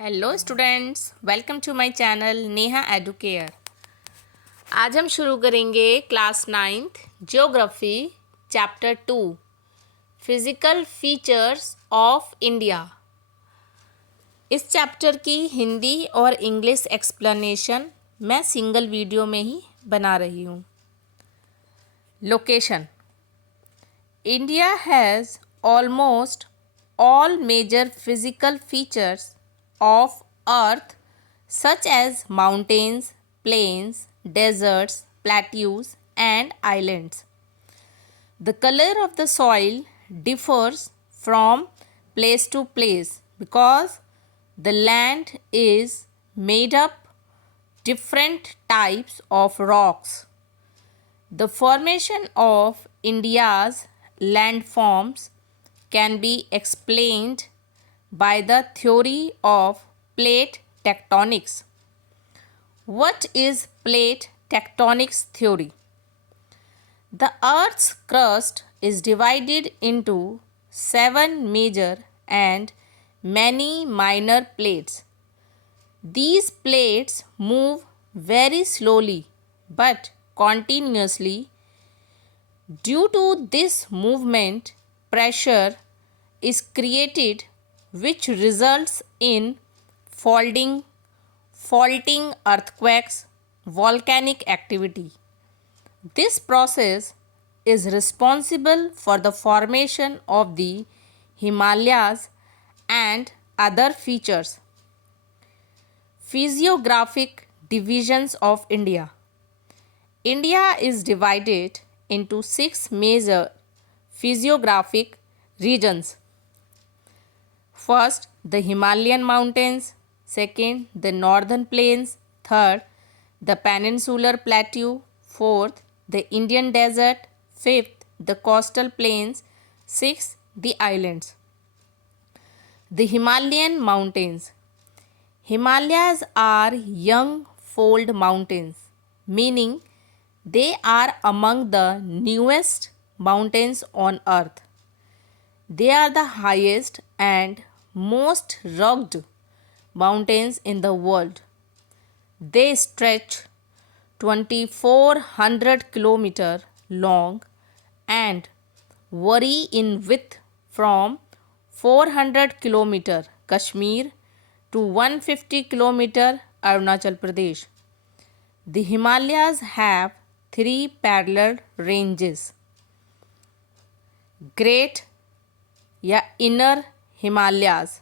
Hello students, welcome to my channel Neha Educare. आज हम शुरू करेंगे class 9th geography chapter 2 physical features of India. इस चैप्टर की हिंदी और इंग्लिश एक्सप्लेनेशन मैं सिंगल वीडियो में ही बना रही हूँ। Location: India has almost all major physical features of earth such as mountains, plains, deserts, plateaus and islands. The color of the soil differs from place to place because the land is made up different types of rocks. The formation of India's landforms can be explained by the theory of plate tectonics. What is plate tectonics theory? The Earth's crust is divided into 7 major and many minor plates. These plates move very slowly but continuously. Due to this movement, pressure is created which results in faulting earthquakes, volcanic activity. This process is responsible for the formation of the Himalayas and other features. Physiographic divisions of India. India is divided into 6 major physiographic regions. First, the Himalayan mountains. Second, the northern plains. Third, the peninsular plateau. Fourth, the Indian desert. Fifth, the coastal plains. Sixth, the islands. The Himalayan mountains. Himalayas are young fold mountains, meaning they are among the newest mountains on earth. They are the highest and most rugged mountains in the world. They stretch 2400 km long and vary in width from 400 km Kashmir to 150 km Arunachal Pradesh. The Himalayas have 3 parallel ranges. Great या inner Himalayas,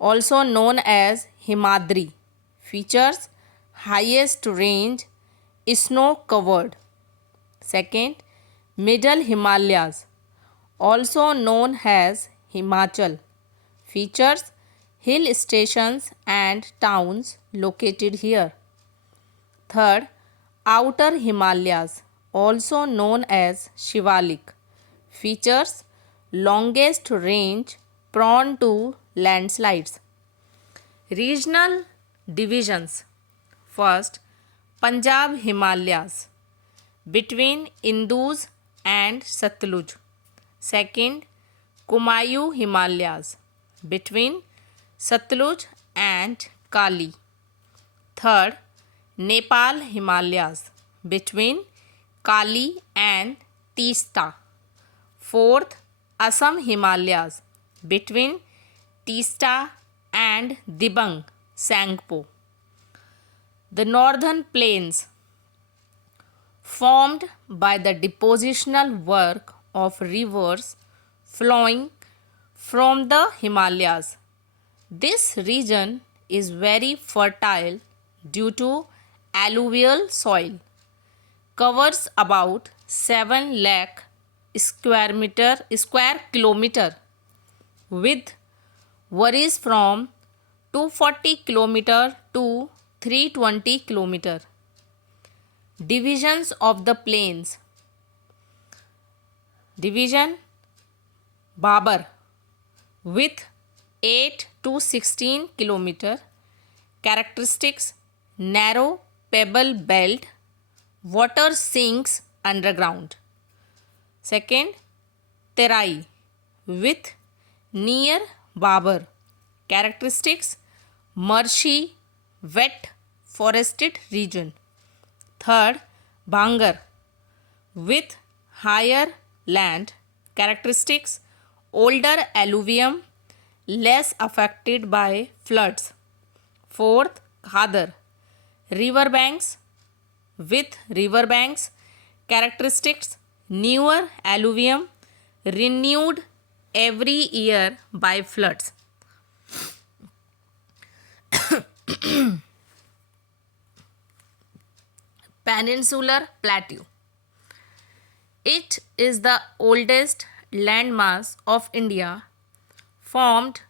also known as Himadri, features highest range snow covered. Second, middle Himalayas, also known as Himachal, features hill stations and towns located here. Third, outer Himalayas, also known as Shivalik, features longest range prone to landslides. Regional divisions. First, Punjab Himalayas between Indus and Satluj. Second, Kumayu Himalayas between Satluj and Kali. Third, Nepal Himalayas between Kali and Teesta. Fourth, Assam Himalayas between Teesta and Dibang Sangpo. The northern plains, formed by the depositional work of rivers flowing from the Himalayas. This region is very fertile due to alluvial soil, covers about 7 lakh square kilometer with varies from 240 km to 320 km. Divisions of the plains. Division Babar with 8 to 16 km. Characteristics: narrow pebble belt, water sinks underground. Second, Terai with near Babar. Characteristics: marshy wet forested region. Third, Bhangar with higher land characteristics, older alluvium, less affected by floods. Fourth, Khadar river banks with river banks characteristics, newer alluvium, renewed every year by floods. Peninsular Plateau. It is the oldest landmass of India, formed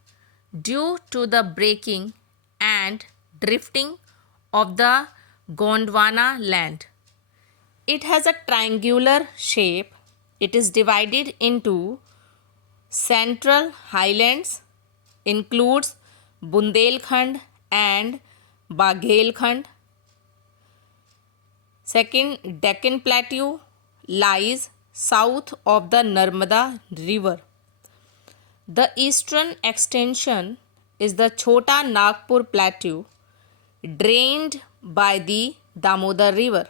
due to the breaking and drifting of the Gondwana land. It has a triangular shape. It is divided into central highlands, includes Bundelkhand and Baghelkhand. Second, Deccan Plateau lies south of the Narmada river. The eastern extension is the Chota Nagpur Plateau, drained by the Damodar river,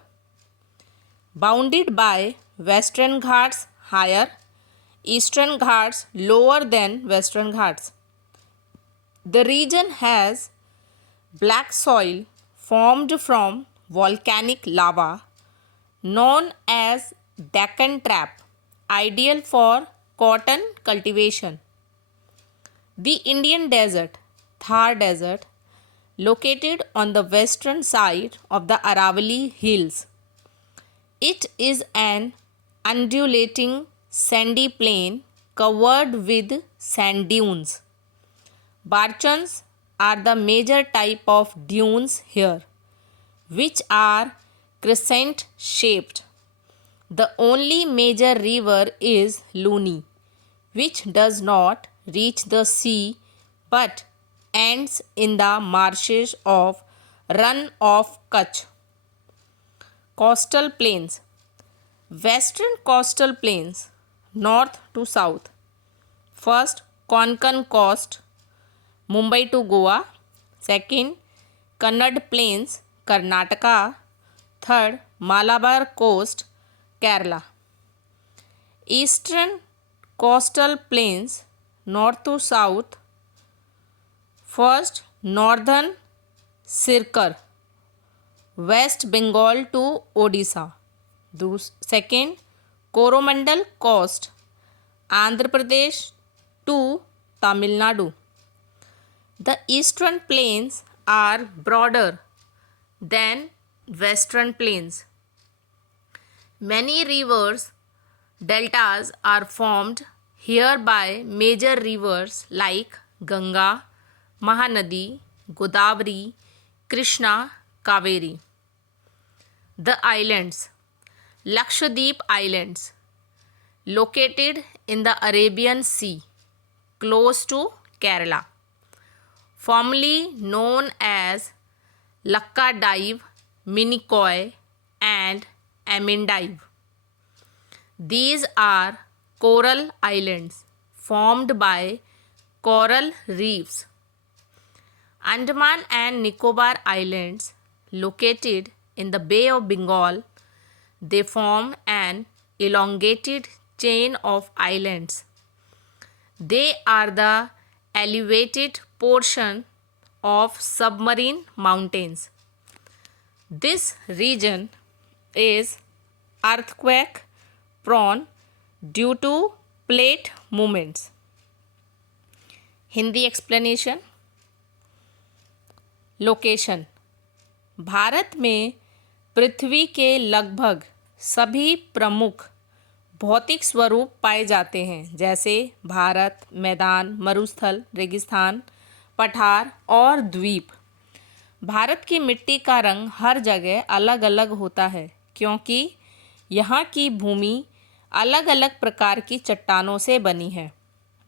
bounded by Western Ghats higher, Eastern Ghats lower than Western Ghats. The region has black soil formed from volcanic lava known as Deccan Trap, ideal for cotton cultivation. The Indian Desert, Thar Desert, located on the western side of the Aravalli Hills. It is an undulating sandy plain covered with sand dunes. Barchans are the major type of dunes here, which are crescent shaped. The only major river is Luni, which does not reach the sea but ends in the marshes of Run of Kutch. Coastal plains. Western coastal plains, north to south. First, Konkan coast, Mumbai to Goa. Second, Kannada plains, Karnataka. Third, Malabar coast, Kerala. Eastern coastal plains, north to south. First, northern Sirkar, West Bengal to Odisha. Second, Coromandel coast, Andhra Pradesh to Tamil Nadu. The eastern plains are broader than western plains. Many rivers deltas are formed here by major rivers like Ganga, Mahanadi, Godavari, Krishna, Kaveri. The islands. Lakshadweep Islands, located in the Arabian Sea, close to Kerala, formerly known as Lakkadive, Minicoy and Amendive. These are coral islands formed by coral reefs. Andaman and Nicobar Islands, located in the Bay of Bengal, they form an elongated chain of islands. They are the elevated portion of submarine mountains. This region is earthquake prone due to plate movements. Hindi explanation. Location. Bharat में पृथ्वी के लगभग सभी प्रमुख भौतिक स्वरूप पाए जाते हैं, जैसे भारत, मैदान, मरुस्थल, रेगिस्तान, पठार और द्वीप. भारत की मिट्टी का रंग हर जगह अलग अलग होता है क्योंकि यहाँ की भूमि अलग अलग प्रकार की चट्टानों से बनी है.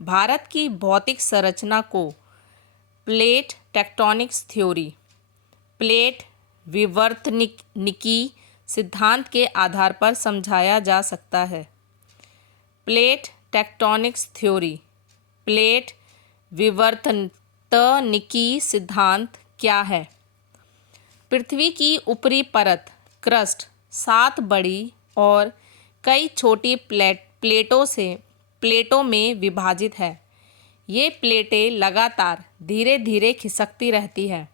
भारत की भौतिक संरचना को प्लेट टेक्टोनिक्स थ्योरी, प्लेट विवर्तनिकी सिद्धांत के आधार पर समझाया जा सकता है. प्लेट टेक्टोनिक्स थ्योरी प्लेट विवर्तनिकी सिद्धांत क्या है? पृथ्वी की ऊपरी परत क्रस्ट 7 बड़ी और कई छोटी प्लेटों में विभाजित है। ये प्लेटें लगातार धीरे धीरे खिसकती रहती है।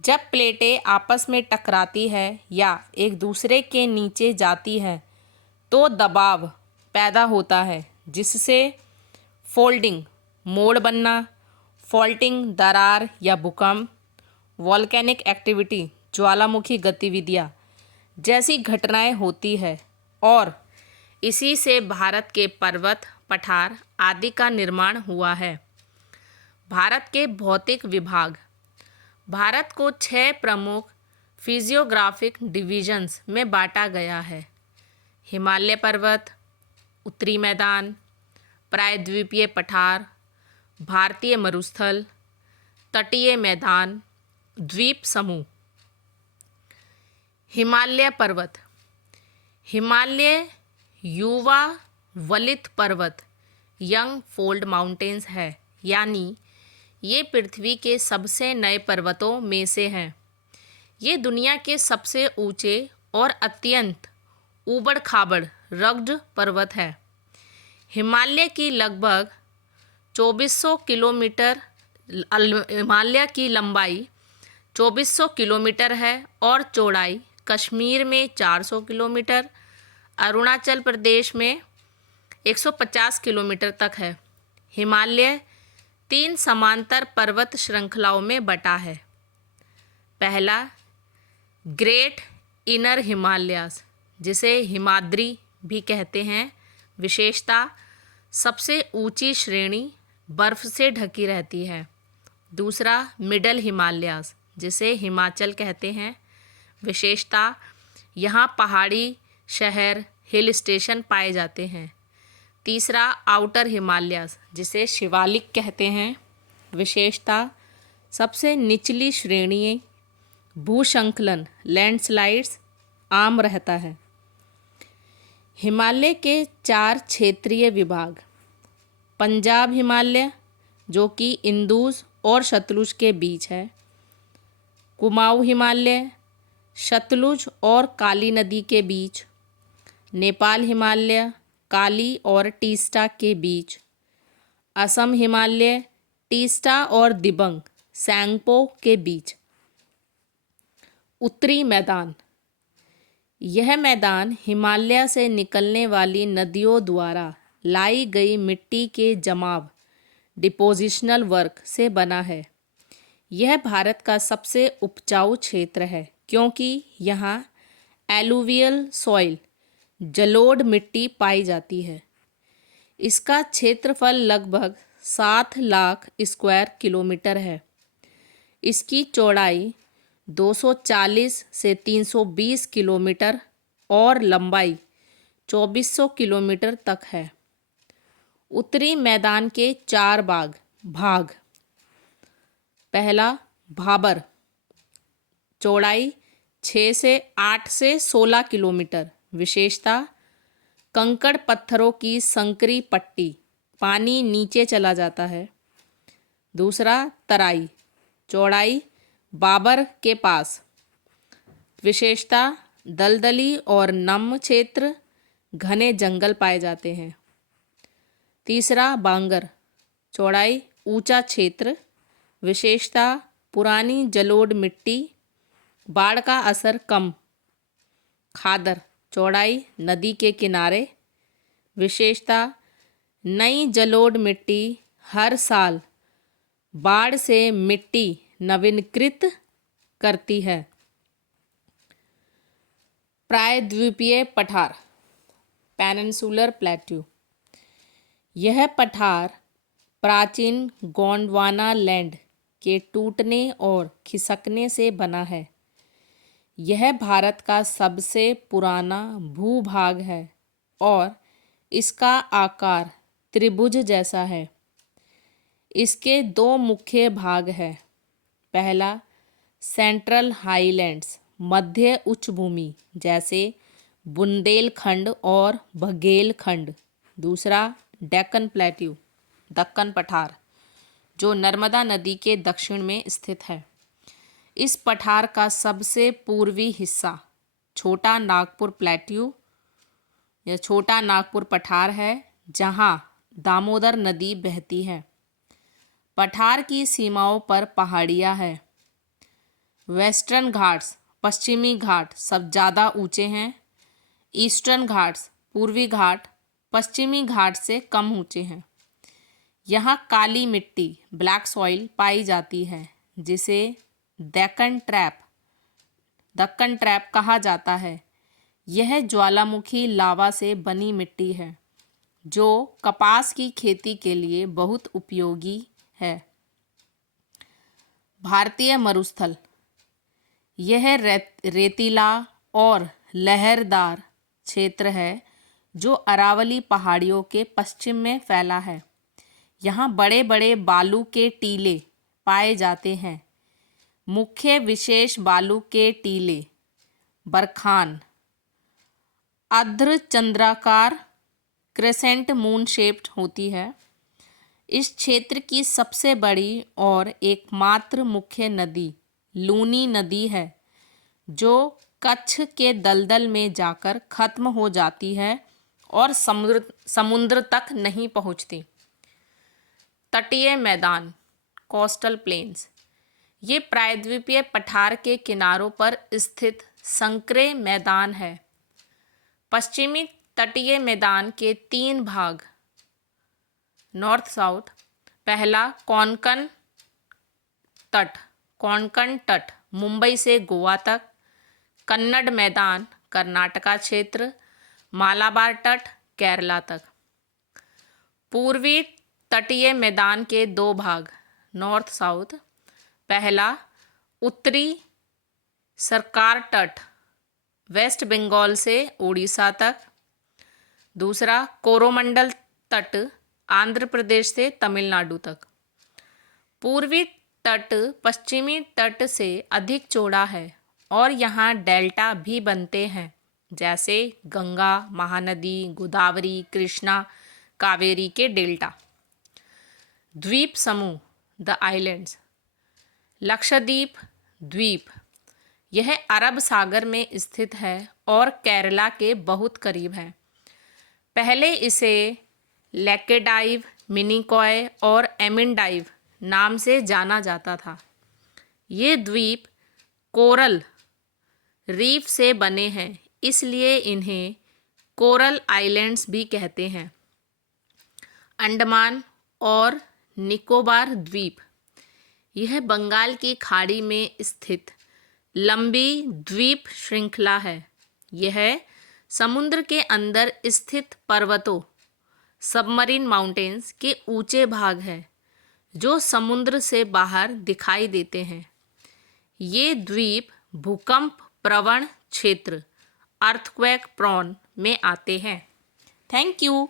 जब प्लेटें आपस में टकराती है या एक दूसरे के नीचे जाती है तो दबाव पैदा होता है, जिससे फोल्डिंग मोड़ बनना, फॉल्टिंग दरार या भूकंप, वॉल्केनिक एक्टिविटी ज्वालामुखी गतिविधियाँ जैसी घटनाएं होती है और इसी से भारत के पर्वत पठार आदि का निर्माण हुआ है। भारत के भौतिक विभाग। भारत को 6 प्रमुख फिजियोग्राफिक डिवीजन्स में बांटा गया है। हिमालय पर्वत, उत्तरी मैदान, प्रायद्वीपीय पठार, भारतीय मरुस्थल, तटीय मैदान, द्वीप समूह। हिमालय पर्वत। हिमालय युवा वलित पर्वत यंग फोल्ड माउंटेन्स है, यानी ये पृथ्वी के सबसे नए पर्वतों में से हैं। ये दुनिया के सबसे ऊंचे और अत्यंत ऊबड़ खाबड़ रग्ड पर्वत है। हिमालय की लगभग 2400 किलोमीटर हिमालय की लंबाई 2400 किलोमीटर है और चौड़ाई कश्मीर में 400 किलोमीटर, अरुणाचल प्रदेश में 150 किलोमीटर तक है। हिमालय 3 समांतर पर्वत श्रृंखलाओं में बटा है। पहला, ग्रेट इनर हिमालयाज, जिसे हिमाद्री भी कहते हैं, विशेषता सबसे ऊंची श्रेणी बर्फ से ढकी रहती है। दूसरा, मिडल हिमालयाज, जिसे हिमाचल कहते हैं, विशेषता यहाँ पहाड़ी शहर हिल स्टेशन पाए जाते हैं। तीसरा, आउटर हिमालयाज, जिसे शिवालिक कहते हैं, विशेषता सबसे निचली श्रेणी भूसंकलन लैंडस्लाइड्स आम रहता है। हिमालय के 4 क्षेत्रीय विभाग। पंजाब हिमालय, जो कि इंदुज और सतलुज के बीच है। कुमाऊं हिमालय, सतलुज और काली नदी के बीच। नेपाल हिमालय, काली और टीस्टा के बीच। असम हिमालय, टीस्टा और दिबंग सैंगपो के बीच। उत्तरी मैदान। यह मैदान हिमालय से निकलने वाली नदियों द्वारा लाई गई मिट्टी के जमाव डिपोजिशनल वर्क से बना है। यह भारत का सबसे उपजाऊ क्षेत्र है, क्योंकि यहाँ एलुवियल सॉइल जलोढ़ मिट्टी पाई जाती है। इसका क्षेत्रफल लगभग 7 लाख स्क्वायर किलोमीटर है। इसकी चौड़ाई 240 से 320 किलोमीटर और लंबाई 2400 किलोमीटर तक है। उत्तरी मैदान के 4 भाग। पहला, भाबर, चौड़ाई 6 से 8 से 16 किलोमीटर, विशेषता कंकड़ पत्थरों की संकरी पट्टी, पानी नीचे चला जाता है। दूसरा, तराई, चौड़ाई बाबर के पास, विशेषता दलदली और नम क्षेत्र, घने जंगल पाए जाते हैं। तीसरा, बांगर, चौड़ाई ऊंचा क्षेत्र, विशेषता पुरानी जलोढ़ मिट्टी, बाढ़ का असर कम। खादर, चौड़ाई नदी के किनारे, विशेषता नई जलोढ़ मिट्टी हर साल बाढ़ से मिट्टी नवीनीकृत करती है। प्रायद्वीपीय पठार, पेनिनसुलर प्लेट्यू। यह पठार प्राचीन गोंडवाना लैंड के टूटने और खिसकने से बना है। यह भारत का सबसे पुराना भूभाग है और इसका आकार त्रिभुज जैसा है। इसके 2 मुख्य भाग हैं। पहला, सेंट्रल हाईलैंड्स, मध्य उच्च भूमि, जैसे बुंदेलखंड और बघेलखंड। दूसरा, डेक्कन प्लेट्यू, दक्कन पठार, जो नर्मदा नदी के दक्षिण में स्थित है। इस पठार का सबसे पूर्वी हिस्सा छोटा नागपुर प्लेट्यू या छोटा नागपुर पठार है, जहां दामोदर नदी बहती है। पठार की सीमाओं पर पहाड़ियां हैं। वेस्टर्न घाट्स, पश्चिमी घाट सब ज़्यादा ऊंचे हैं। ईस्टर्न घाट्स, पूर्वी घाट पश्चिमी घाट से कम ऊंचे हैं। यहाँ काली मिट्टी, ब्लैक सॉइल पाई जाती है, जिसे दक्कन ट्रैप कहा जाता है। यह ज्वालामुखी लावा से बनी मिट्टी है, जो कपास की खेती के लिए बहुत उपयोगी है। भारतीय मरुस्थल, यह रेतीला और लहरदार क्षेत्र है जो अरावली पहाड़ियों के पश्चिम में फैला है। यहाँ बड़े बड़े बालू के टीले पाए जाते हैं। मुख्य विशेष बालू के टीले बरखान, अर्धचंद्राकार क्रेसेंट मून शेप्ड होती है। इस क्षेत्र की सबसे बड़ी और एकमात्र मुख्य नदी लूनी नदी है, जो कच्छ के दलदल में जाकर खत्म हो जाती है और समुद्र तक नहीं पहुंचती। तटीय मैदान, कोस्टल प्लेन्स, ये प्रायद्वीपीय पठार के किनारों पर स्थित संकरे मैदान है। पश्चिमी तटीय मैदान के 3 भाग नॉर्थ साउथ। पहला कोंकण तट मुंबई से गोवा तक। कन्नड़ मैदान कर्नाटका क्षेत्र। मालाबार तट केरला तक। पूर्वी तटीय मैदान के 2 भाग नॉर्थ साउथ। पहला उत्तरी सरकार तट वेस्ट बंगाल से उड़ीसा तक। दूसरा कोरोमंडल तट आंध्र प्रदेश से तमिलनाडु तक। पूर्वी तट पश्चिमी तट से अधिक चौड़ा है और यहाँ डेल्टा भी बनते हैं, जैसे गंगा, महानदी, गोदावरी, कृष्णा, कावेरी के डेल्टा। द्वीप समूह, द आइलैंड्स, लक्षद्वीप द्वीप, यह अरब सागर में स्थित है और केरला के बहुत करीब है। पहले इसे लेकेडाइव, मिनिकॉय और एमिनडाइव नाम से जाना जाता था। ये द्वीप कोरल रीफ से बने हैं, इसलिए इन्हें कोरल आइलैंड्स भी कहते हैं। अंडमान और निकोबार द्वीप, यह बंगाल की खाड़ी में स्थित लंबी द्वीप श्रृंखला है। यह समुद्र के अंदर स्थित पर्वतों, सबमरीन माउंटेन्स के ऊंचे भाग हैं, जो समुद्र से बाहर दिखाई देते हैं। ये द्वीप भूकंप प्रवण क्षेत्र, अर्थक्वेक प्रोन में आते हैं। Thank you.